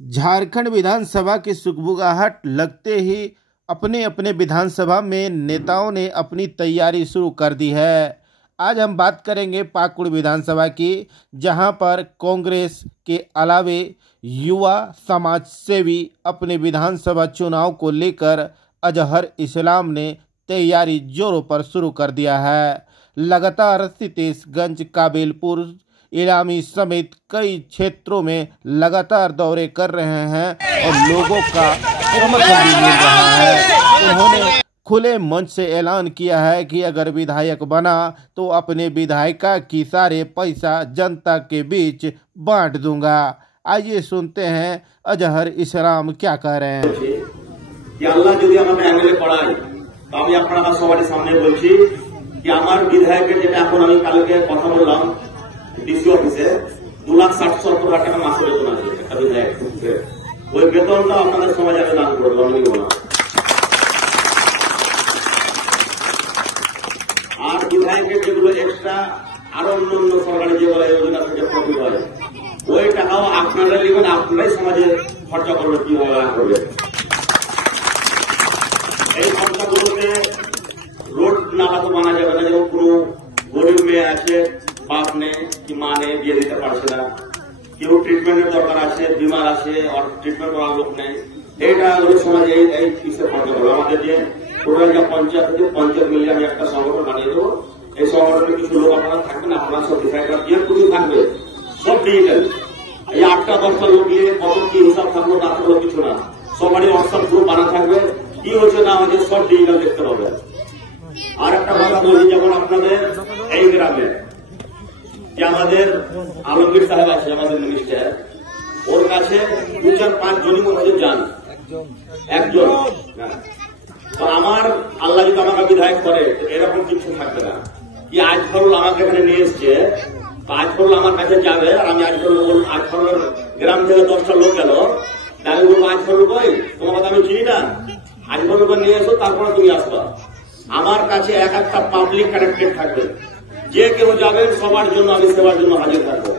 झारखंड विधानसभा की सुगबुगाहट लगते ही अपने अपने विधानसभा में नेताओं ने अपनी तैयारी शुरू कर दी है। आज हम बात करेंगे पाकुड़ विधानसभा की, जहां पर कांग्रेस के अलावे युवा समाज सेवी अपने विधानसभा चुनाव को लेकर अजहर इस्लाम ने तैयारी जोरों पर शुरू कर दिया है। लगातार सितेशगंज, काबिलपुर, इलामी समेत कई क्षेत्रों में लगातार दौरे कर रहे हैं और लोगों का समर्थन भी मिल रहा है। उन्होंने खुले मंच से ऐलान किया है कि अगर विधायक बना तो अपने विधायिका की सारे पैसा जनता के बीच बांट दूंगा। आइए सुनते हैं अजहर इस्लाम क्या कह रहे हैं। कि আল্লাহ যদি আমাকে এমএলএ করায় তো আমি আপনাদের সবার সামনে বলছি कि আমার বিধায়কের যেটা এখন আমি কালকে কথা বললাম ডিসি অফিসে 2,60,70,000 টাকা মাসে বেতন আছে একটা বিধায়ক। ওই বেতনটা আপনাদের সমাজে আমি দান করবো, আমি বললাম। আর বিধায়কের যেগুলো এক্সট্রা আরো অন্য সরকারি যেগুলো যোজনা থেকে প্রফিট হয় ওই টাকাও আপনারা নেবেন, আপনারাই সমাজে খরচা করবেন, কিভাবে করবেন। এই খরচাগুলোতে রোড নালা তো বানা যাবে না, যেমন কোনো গরিব মেয়ে আছে, বাপ নেই কি মা নেই, বিয়ে দিতে পারছে না, কেউ ট্রিটমেন্টের দরকার আছে, বিমার আছে, আর ট্রিটমেন্ট করার লোক নেই, এইটা সমাজে এই কিসের খরচা করবে। আমাদের যে টোটাল যা পঞ্চায়েত থেকে 50 মিলিয়ে আমি একটা সংগঠন বানিয়ে দেবো। এই সংগঠনে কিছু লোক আপনারা থাকবেন, আপনারা সব ডিসাইড করার যে পুরো থাকবে, সব ডিজিটাল। এই 8টা-10টা লোক নিয়ে কত কি হিসাব থাকবো তা থাকলো কিছু না, সবারই হোয়াটসঅ্যাপ গ্রুপ বানা থাকবে, কি হচ্ছে না আমাদের সব ডিজিটাল দেখতে পাবে। আর একটা কথা বলি, যেমন আপনাদের এই গ্রামে যে আমাদের আলমগীর সাহেব আছে, আমাদের মিনিস্টার, ওর কাছে 2-4-5 জনই মধ্যে যান, একজন। তো আমার আল্লাহ যদি আমাকে বিধায়ক করে এরকম কিছু থাকবে না কি আজ ফরুল আমাকে এখানে নিয়ে এসছে, আজ ফরুল আমার কাছে যাবে আর আমি আজ ফরুল গ্রাম থেকে 10টা লোক গেল, আমি বলবো আজ ফরুল কই, তোমার কথা আমি চিনি না, আজ ফরুল নিয়ে এসো তারপরে তুমি আসবা। আমার কাছে একটা পাবলিক কানেক্টেড থাকবে, যে কেউ যাবেন সবার জন্য আমি সেবার জন্য হাজির থাকবো।